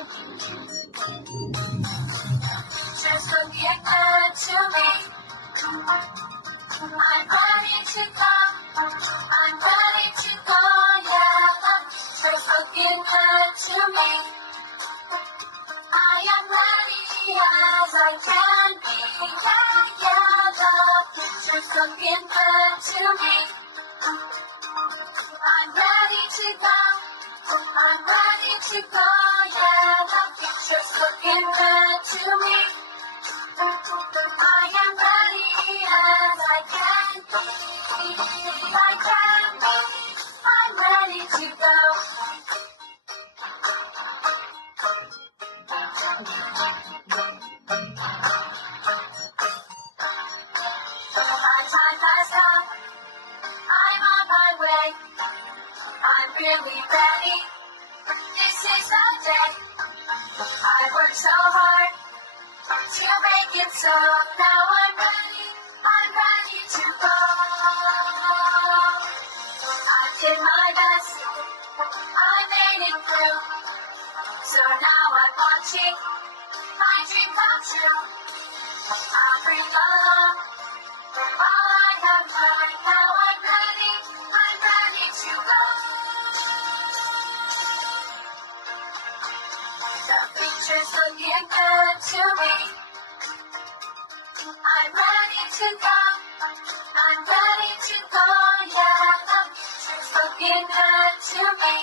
Just looking good to me. I'm ready to go. I'm ready to go, yeah. Just looking good to me. I am ready as I can be, yeah, yeah. The future's looking good to me. I'm ready to go. I'm ready to go, yeah. The future's looking good to me. I am ready as I can be. I can be. I'm ready to go. My time has come. I'm on my way. I'm really ready. This is the day. I worked so hard to make it so. Now I'm ready. I'm ready to go. I did my best. I made it through. So now I'm watching my dream come true. I'll bring along all I have learned. Now I'm ready. I'm ready to go. The future's looking good to me. I'm ready to go. I'm ready to go, yeah. The future's looking good to me.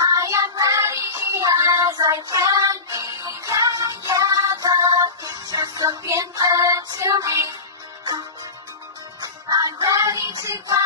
I am ready as I can be, yeah, yeah. The future's looking good to me. I'm ready to go.